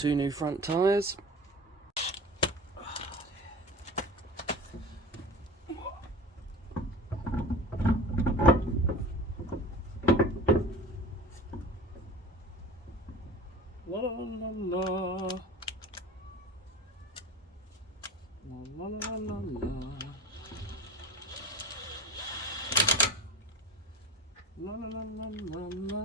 2 new front tyres. La la la la. La la la la. La la la la la.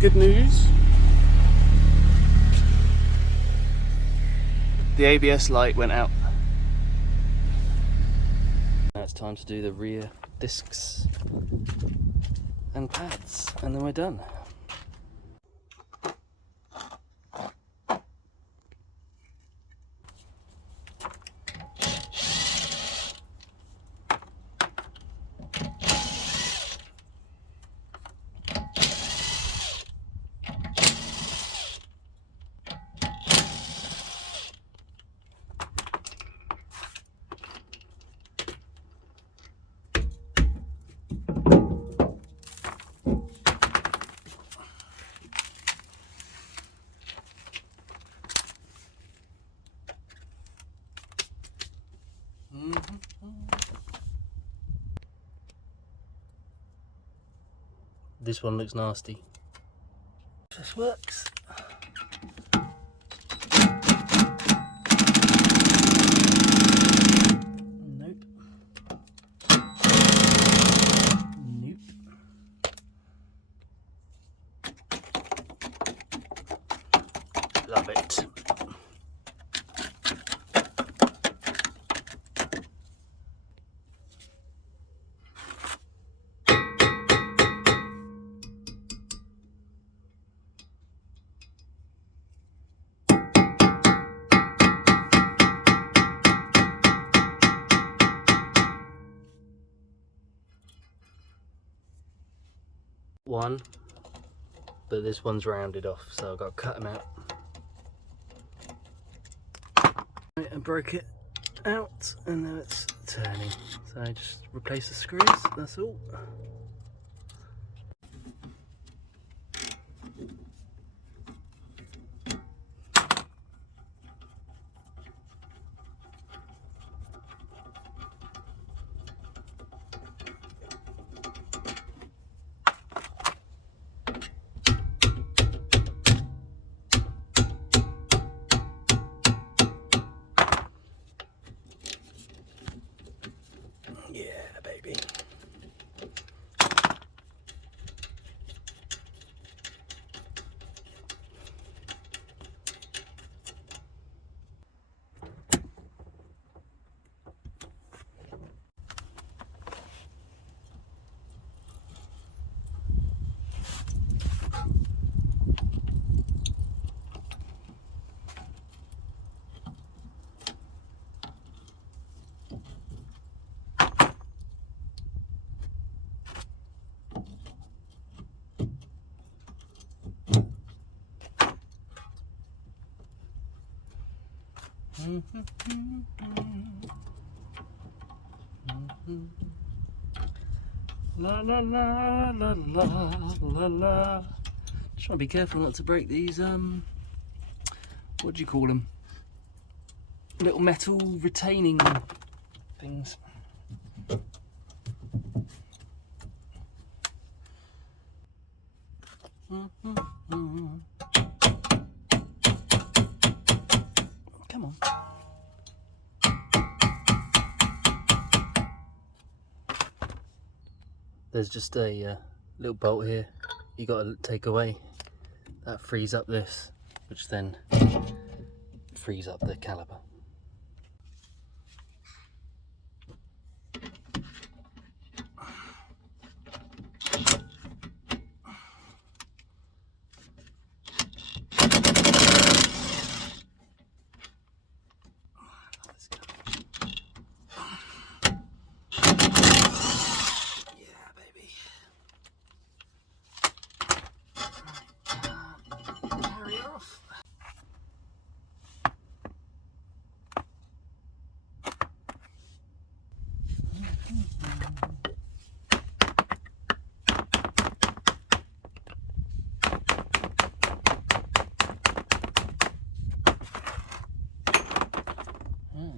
Good news. The ABS light went out. Now it's time to do the rear discs and pads, and then we're done. This one looks nasty. This works. Nope. Nope. Love it. One, but this one's rounded off, so I've got to cut them out. Right, I broke it out and now it's turning, so I just replace the screws, that's all. La la la la la la la. Just want to be careful not to break these what do you call them? Little metal retaining things. Come on. There's just a little bolt here you got to take away. That frees up this, which then frees up the caliper.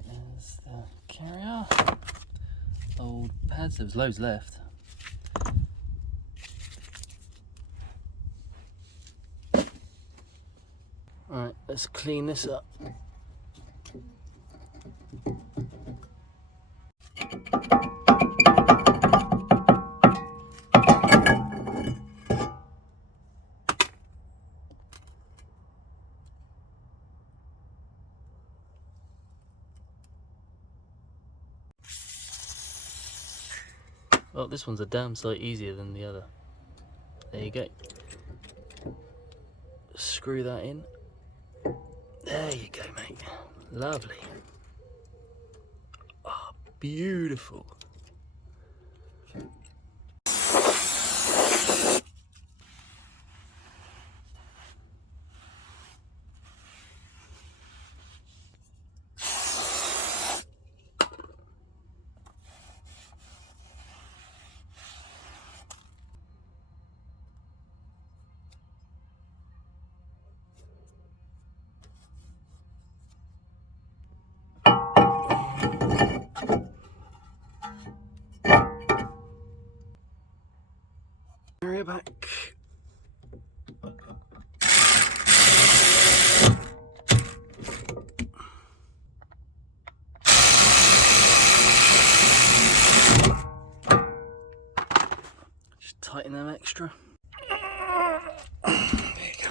There's the carrier. Old pads, there's loads left. Alright, let's clean this up. Well, this one's a damn sight easier than the other. There you go. Screw that in. There you go, mate. Lovely. Oh, beautiful. Carrier back. Just tighten them extra. There you go.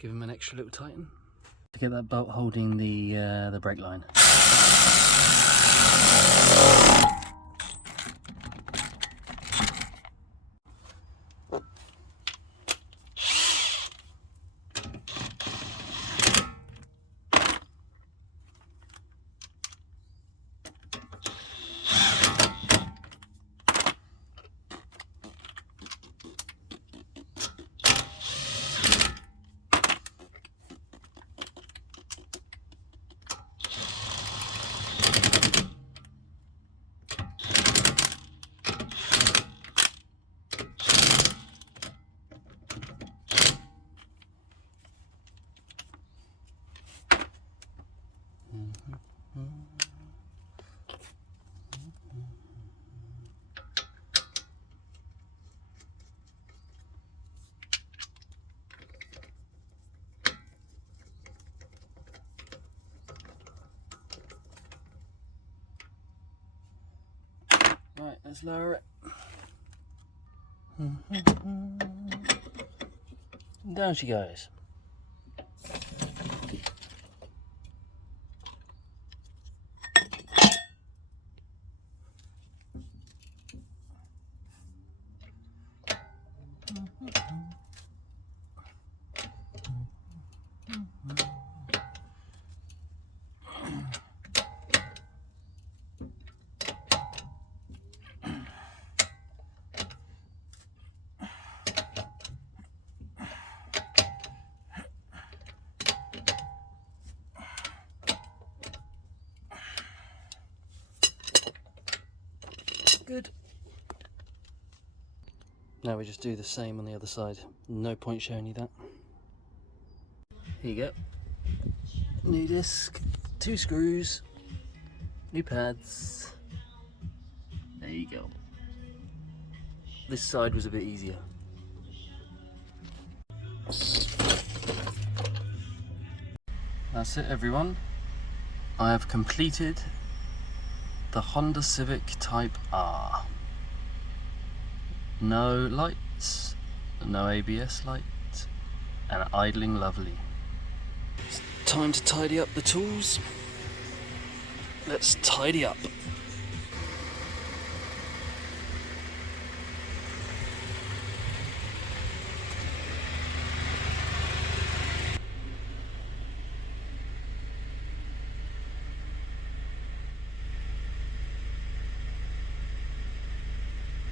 Give him an extra little tighten to get that bolt holding the brake line. Right, let's lower it. Down she goes. Good. Now we just do the same on the other side. No point showing you that. Here you go. New disc, 2 screws, new pads. There you go. This side was a bit easier. That's it, everyone. I have completed the Honda Civic Type R. No lights, no ABS light, and idling lovely. It's time to tidy up the tools. Let's tidy up.